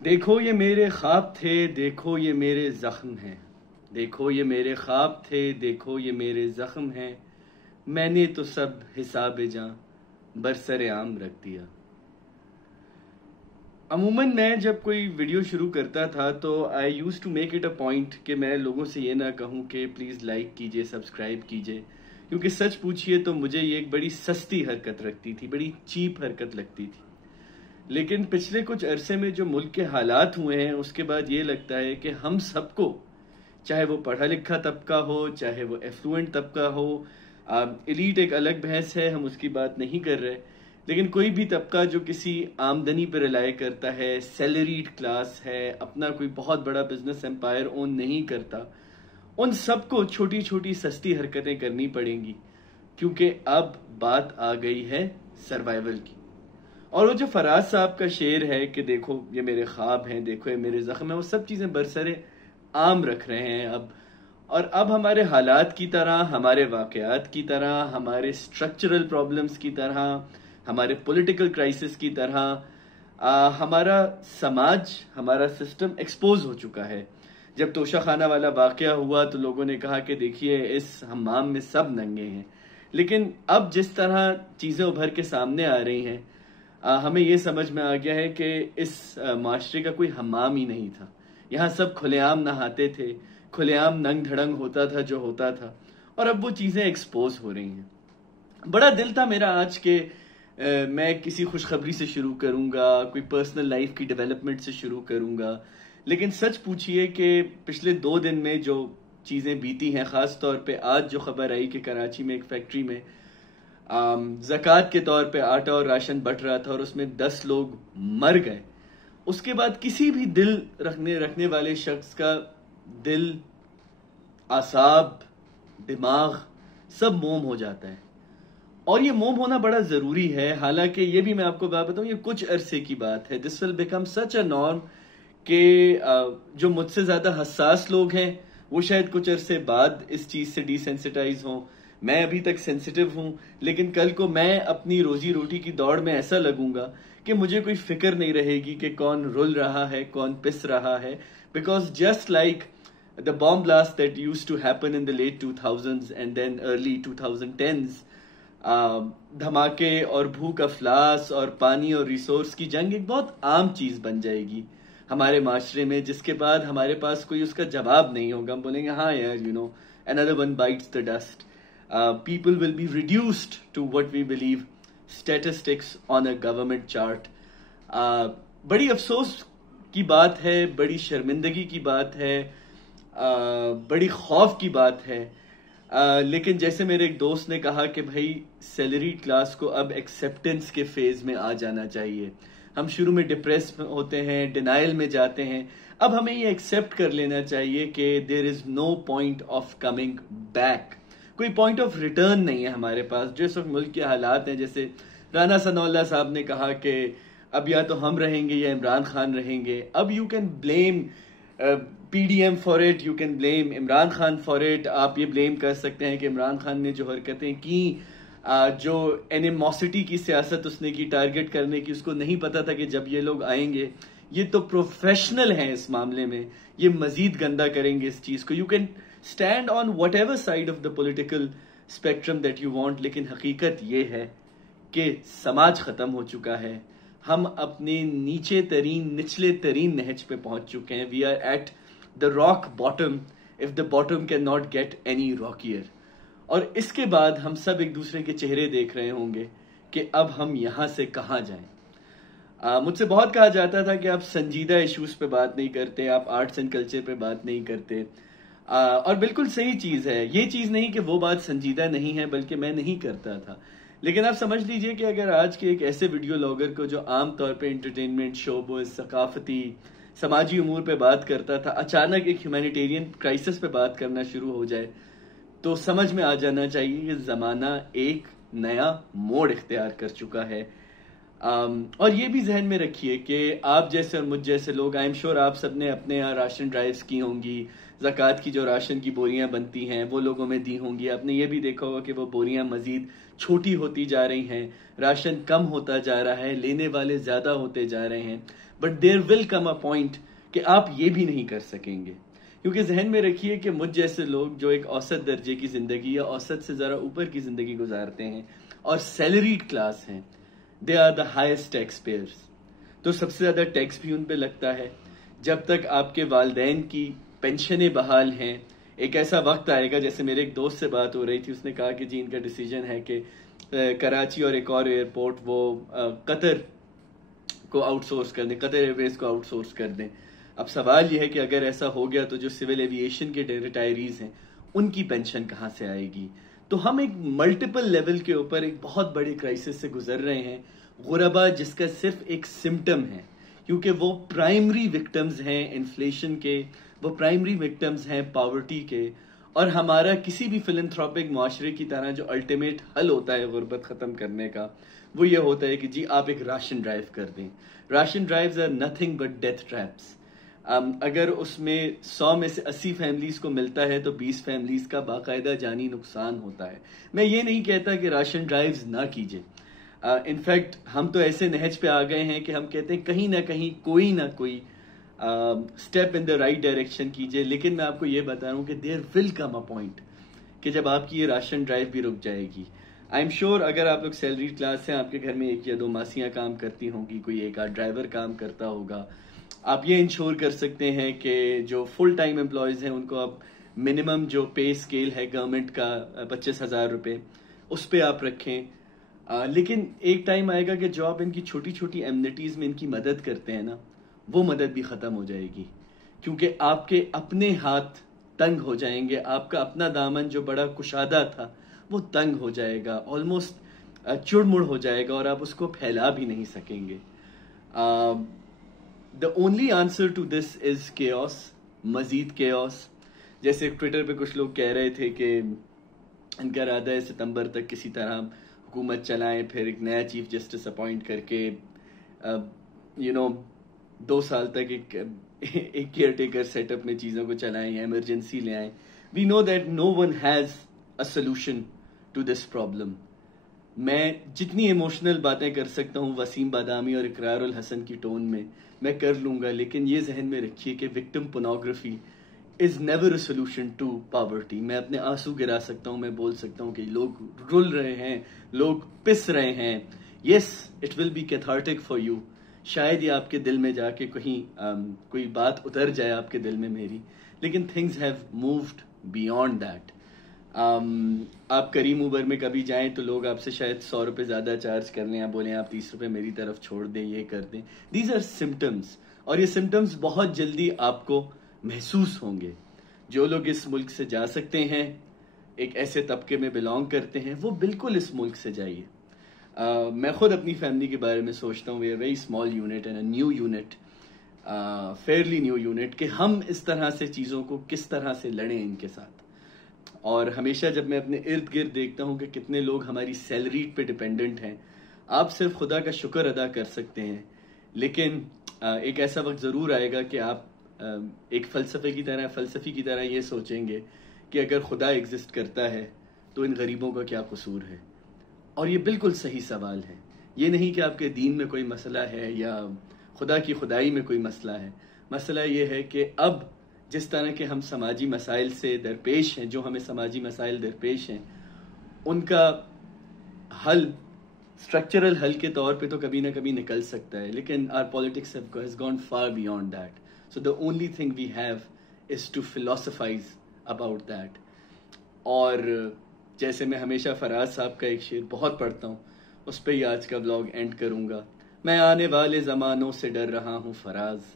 دیکھو یہ میرے خواب تھے، دیکھو یہ میرے زخم ہیں، دیکھو یہ میرے خواب تھے، دیکھو یہ میرے زخم ہیں، میں نے تو سب حساب جاں برسر عام رکھ دیا۔ عموماً میں جب کوئی ویڈیو شروع کرتا تھا تو I use to make it a point کہ میں لوگوں سے یہ نہ کہوں کہ پلیز لائک کیجئے، سبسکرائب کیجئے، کیونکہ سچ پوچھئے تو مجھے یہ ایک بڑی سستی حرکت لگتی تھی، بڑی چیپ حرکت لگتی تھی۔ لیکن پچھلے کچھ عرصے میں جو ملک کے حالات ہوئے ہیں اس کے بعد یہ لگتا ہے کہ ہم سب کو، چاہے وہ پڑھا لکھا طبقہ ہو، چاہے وہ ایفلوئنٹ طبقہ ہو، ایلیٹ ایک الگ بحث ہے، ہم اس کی بات نہیں کر رہے، لیکن کوئی بھی طبقہ جو کسی آمدنی پر ریلائی کرتا ہے، سیلریڈ کلاس ہے، اپنا کوئی بہت بڑا بزنس امپائر اون نہیں کرتا، ان سب کو چھوٹی چھوٹی سستی حرکتیں کرنی پڑیں گی، کیونکہ اب بات آ گئی ہے سروائیول کی۔ اور وہ جو فراز صاحب کا شعر ہے کہ دیکھو یہ میرے خواب ہیں، دیکھو یہ میرے زخم ہیں، وہ سب چیزیں برسر عام رکھ رہے ہیں اب۔ اور اب ہمارے حالات کی طرح، ہمارے واقعات کی طرح، ہمارے سٹرکچرل پرابلمز کی طرح، ہمارے پولیٹیکل کرائسس کی طرح ہمارا سماج، ہمارا سسٹم ایکسپوز ہو چکا ہے۔ جب توشہ خانہ والا واقعہ ہوا تو لوگوں نے کہا کہ دیکھیے اس حمام میں سب ننگے ہیں، لیکن اب جس طرح چیزیں ابھر کے سامنے آ رہی ہیں، ہمیں یہ سمجھ میں آ گیا ہے کہ اس معاشرے کا کوئی حمام ہی نہیں تھا، یہاں سب کھلے عام نہاتے تھے، کھلے عام ننگ دھڑنگ ہوتا تھا جو ہوتا تھا، اور اب وہ چیزیں ایکسپوز ہو رہی ہیں۔ بڑا دل تھا میرا آج کہ میں کسی خوشخبری سے شروع کروں گا، کوئی پرسنل لائف کی ڈیولپمنٹ سے شروع کروں گا، لیکن سچ پوچھئے کہ پچھلے 2 دن میں جو چیزیں بیتی ہیں، خاص طور پہ آج جو خبر آئی کہ کراچی میں ایک فیکٹری میں زکوٰۃ کے طور پہ آٹا اور راشن بٹ رہا تھا اور اس میں 10 لوگ مر گئے، اس کے بعد کسی بھی دل رکھنے والے شخص کا دل، اعصاب، دماغ سب موم ہو جاتا ہے، اور یہ موم ہونا بڑا ضروری ہے۔ حالانکہ یہ بھی میں آپ کو بات بتاؤں، یہ کچھ عرصے کی بات ہے، دس will become such a norm کہ جو مجھ سے زیادہ حساس لوگ ہیں وہ شاید کچھ عرصے بعد اس چیز سے ڈی سینسٹائز ہوں، میں ابھی تک سینسٹیو ہوں، لیکن کل کو میں اپنی روزی روٹی کی دوڑ میں ایسا لگوں گا کہ مجھے کوئی فکر نہیں رہے گی کہ کون رل رہا ہے، کون پس رہا ہے، because just like the bomb blast that used to happen in the late 2000s and then early 2010s، دھماکے اور بھوک افلاس اور پانی اور ریسورس کی جنگ ایک بہت عام چیز بن جائے گی ہمارے معاشرے میں، جس کے بعد ہمارے پاس کوئی اس کا جواب نہیں ہوگا، ہم بولیں گے ہاں یار another one bites the dust۔ People will be reduced to what we believe statistics on a government chart۔ بڑی افسوس کی بات ہے، بڑی شرمندگی کی بات ہے، بڑی خوف کی بات ہے، لیکن جیسے میرے ایک دوست نے کہا کہ بھائی سیلری کلاس کو اب ایکسیپٹنس کے فیز میں آ جانا چاہیے۔ ہم شروع میں ڈپریس ہوتے ہیں، ڈینائل میں جاتے ہیں، اب ہمیں یہ ایکسیپٹ کر لینا چاہیے کہ دیر از نو پوائنٹ آف کمنگ بیک، کوئی پوائنٹ آف ریٹرن نہیں ہے ہمارے پاس۔ جو اس وقت ملک کے حالات ہیں، جیسے رانا ثناء اللہ صاحب نے کہا کہ اب یا تو ہم رہیں گے یا عمران خان رہیں گے، اب you can blame P D M for it, you can blame Imran Khan for it. آپ یہ بلیم کر سکتے ہیں کہ عمران خان نے جو حرکتیں کی، جو اینیموسٹی کی سیاست اس نے کی ٹارگٹ کرنے کی، اس کو نہیں پتا تھا کہ جب یہ لوگ آئیں گے، یہ تو پروفیشنل ہیں اس معاملے میں، یہ مزید گندا کریں گے اس چیز کو۔ You can stand on what ever side of the political spectrum that you want, لیکن حقیقت یہ ہے کہ سماج ختم ہو چکا ہے، ہم اپنے نچلے ترین نہج پہ پہنچ چکے ہیں۔ We are at the rock bottom if the bottom cannot get any rockier۔ اور اس کے بعد ہم سب ایک دوسرے کے چہرے دیکھ رہے ہوں گے کہ اب ہم یہاں سے کہاں جائیں۔ مجھ سے بہت کہا جاتا تھا کہ آپ سنجیدہ ایشوز پہ بات نہیں کرتے، آپ آرٹس اینڈ کلچر پہ بات نہیں کرتے، اور بالکل صحیح چیز ہے، یہ چیز نہیں کہ وہ بات سنجیدہ نہیں ہے، بلکہ میں نہیں کرتا تھا، لیکن آپ سمجھ لیجئے کہ اگر آج کے ایک ایسے ویڈیو لاگر کو جو عام طور پہ انٹرٹینمنٹ، شوبز، ثقافتی، سماجی امور پہ بات کرتا تھا، اچانک ایک ہیومینیٹیرین کرائسس پہ بات کرنا شروع ہو جائے، تو سمجھ میں آ جانا چاہیے کہ زمانہ ایک نیا موڑ اختیار کر چکا ہے۔ اور یہ بھی ذہن میں رکھیے کہ آپ جیسے اور مجھ جیسے لوگ، آئی ایم شیور آپ سب نے اپنے یہاں راشن ڈرائیوز کی ہوں گی، زکوٰۃ کی جو راشن کی بوریاں بنتی ہیں وہ لوگوں میں دی ہوں گی. آپ نے یہ بھی دیکھا ہوگا کہ وہ بوریاں مزید چھوٹی ہوتی جا رہی ہیں، راشن کم ہوتا جا رہا ہے، لینے والے زیادہ ہوتے جا رہے ہیں. But there will come a point کہ آپ یہ بھی نہیں کر سکیں گے. کیونکہ ذہن میں رکھیے کہ مجھ جیسے لوگ جو ایک اوسط درجے کی زندگی یا اوسط سے ذرا اوپر کی زندگی گزارتے ہیں اور سیلریڈ کلاس ہیں، they are the highest tax payers. تو سب سے زیادہ ٹیکس بھی ان پہ لگتا ہے. جب تک آپ کے والدین کی پینشنیں بحال ہیں، ایک ایسا وقت آئے گا، جیسے میرے ایک دوست سے بات ہو رہی تھی، اس نے کہا کہ جی ان کا ڈیسیجن ہے کہ کراچی اور ایک اور ایئرپورٹ وہ قطر کو آؤٹ سورس کر دیں، قطر ایئر ویز کو آؤٹ سورس کر دیں. اب سوال یہ ہے کہ اگر ایسا ہو گیا تو جو سول ایویشن کے ریٹائریز ہیں ان کی پینشن کہاں سے آئے گی؟ تو ہم ایک ملٹیپل لیول کے اوپر ایک بہت بڑے کرائسس سے گزر رہے ہیں. غربا جس کا صرف ایک سمٹم ہے، کیونکہ وہ پرائمری وکٹمز ہیں انفلیشن کے، وہ پرائمری وکٹمز ہیں پاورٹی کے. اور ہمارا کسی بھی فلنتھروپک معاشرے کی طرح جو الٹیمیٹ حل ہوتا ہے غربت ختم کرنے کا، وہ یہ ہوتا ہے کہ جی آپ ایک راشن ڈرائیو کر دیں. Ration drives are nothing but death traps. اگر اس میں 100 میں سے 80 فیملیز کو ملتا ہے تو 20 فیملیز کا باقاعدہ جانی نقصان ہوتا ہے. میں یہ نہیں کہتا کہ راشن ڈرائیوز نہ کیجیے. انفیکٹ ہم تو ایسے نہج پہ آ گئے ہیں کہ ہم کہتے ہیں کہیں نہ کہیں کوئی نہ کوئی step in the right direction کیجیے. لیکن میں آپ کو یہ بتا رہا ہوں کہ دیر ول کم اے پوائنٹ کہ جب آپ کی یہ راشن ڈرائیو بھی رک جائے گی. آئی ایم شیور اگر آپ لوگ سیلری کلاس ہیں، آپ کے گھر میں 1 یا 2 ماسیاں کام کرتی ہوں گی، کوئی ایک آدھ ڈرائیور کام کرتا ہوگا. آپ یہ انشور کر سکتے ہیں کہ جو فل ٹائم امپلائیز ہیں ان کو آپ منیمم جو پے اسکیل ہے گورنمنٹ کا 25,000 روپے اس پہ آپ رکھیں. لیکن ایک ٹائم آئے گا کہ جو آپ ان کی چھوٹی چھوٹی ایمنیٹیز میں ان کی مدد کرتے ہیں نا، وہ مدد بھی ختم ہو جائے گی. کیونکہ آپ کے اپنے ہاتھ تنگ ہو جائیں گے، آپ کا اپنا دامن جو بڑا کشادہ تھا وہ تنگ ہو جائے گا، آلموسٹ چڑ مڑ ہو جائے گا، اور آپ اس کو پھیلا بھی نہیں سکیں گے. The only answer to this is chaos, مزید chaos. جیسے ٹویٹر پہ کچھ لوگ کہہ رہے تھے کہ ان کا ارادہ ہے ستمبر تک کسی طرح حکومت چلائیں، پھر ایک نیا چیف جسٹس اپوائنٹ کر کے 2 سال تک ایک کیئر ٹیکر سیٹ اپ میں چیزوں کو چلائیں یا ایمرجنسی لے آئیں. We know that no one has a solution to this problem. میں جتنی ایموشنل باتیں کر سکتا ہوں وسیم بادامی اور اقرار الحسن کی ٹون میں کر لوں گا، لیکن یہ ذہن میں رکھیے کہ victim pornography is never a solution to poverty. میں اپنے آنسو گرا سکتا ہوں، میں بول سکتا ہوں کہ لوگ رول رہے ہیں، لوگ پس رہے ہیں. Yes it will be cathartic for you. شاید یہ آپ کے دل میں جا کے کہیں کوئی بات اتر جائے آپ کے دل میں میری، لیکن things have moved beyond that. آپ کریم اوبر میں کبھی جائیں تو لوگ آپ سے شاید 100 روپے زیادہ چارج کر لیں، آپ بولیں آپ 30 روپے میری طرف چھوڑ دیں، یہ کر دیں. دیز آر سمٹمس، اور یہ سمٹمس بہت جلدی آپ کو محسوس ہوں گے. جو لوگ اس ملک سے جا سکتے ہیں، ایک ایسے طبقے میں بلانگ کرتے ہیں، وہ بالکل اس ملک سے جائیے. میں خود اپنی فیملی کے بارے میں سوچتا ہوں، we are very small unit and a new unit, fairly new unit, کہ ہم اس طرح سے چیزوں کو کس طرح سے لڑیں ان کے ساتھ. اور ہمیشہ جب میں اپنے ارد گرد دیکھتا ہوں کہ کتنے لوگ ہماری سیلری پہ ڈپینڈنٹ ہیں، آپ صرف خدا کا شکر ادا کر سکتے ہیں. لیکن ایک ایسا وقت ضرور آئے گا کہ آپ ایک فلسفی کی طرح یہ سوچیں گے کہ اگر خدا ایگزسٹ کرتا ہے تو ان غریبوں کا کیا قصور ہے. اور یہ بالکل صحیح سوال ہے. یہ نہیں کہ آپ کے دین میں کوئی مسئلہ ہے یا خدا کی خدائی میں کوئی مسئلہ ہے. مسئلہ یہ ہے کہ اب جس طرح کے ہم سماجی مسائل سے درپیش ہیں، جو ہمیں سماجی مسائل درپیش ہیں، ان کا حل اسٹرکچرل حل کے طور پہ تو کبھی نہ کبھی نکل سکتا ہے، لیکن our politics has gone far beyond that. So the only thing we have is to philosophize about that. اور جیسے میں ہمیشہ فراز صاحب کا ایک شعر بہت پڑھتا ہوں، اس پہ ہی آج کا بلاگ اینڈ کروں گا. میں آنے والے زمانوں سے ڈر رہا ہوں فراز،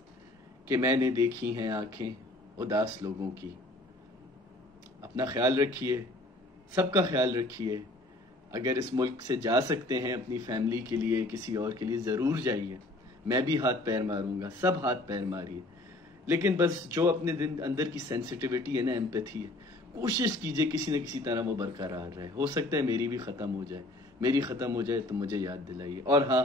کہ میں نے دیکھی ہیں آنکھیں اداس لوگوں کی. اپنا خیال رکھیے، سب کا خیال رکھیے. اگر اس ملک سے جا سکتے ہیں اپنی فیملی کے لیے، کسی اور کے لیے، ضرور جائیے. میں بھی ہاتھ پیر ماروں گا، سب ہاتھ پیر ماریے. لیکن بس جو اپنے اندر کی سینسٹیوٹی ہے نا، ایمپیتھی ہے، کوشش کیجئے کسی نہ کسی طرح وہ برقرار رہے. ہو سکتا ہے میری بھی ختم ہو جائے، میری ختم ہو جائے تو مجھے یاد دلائیے. اور ہاں،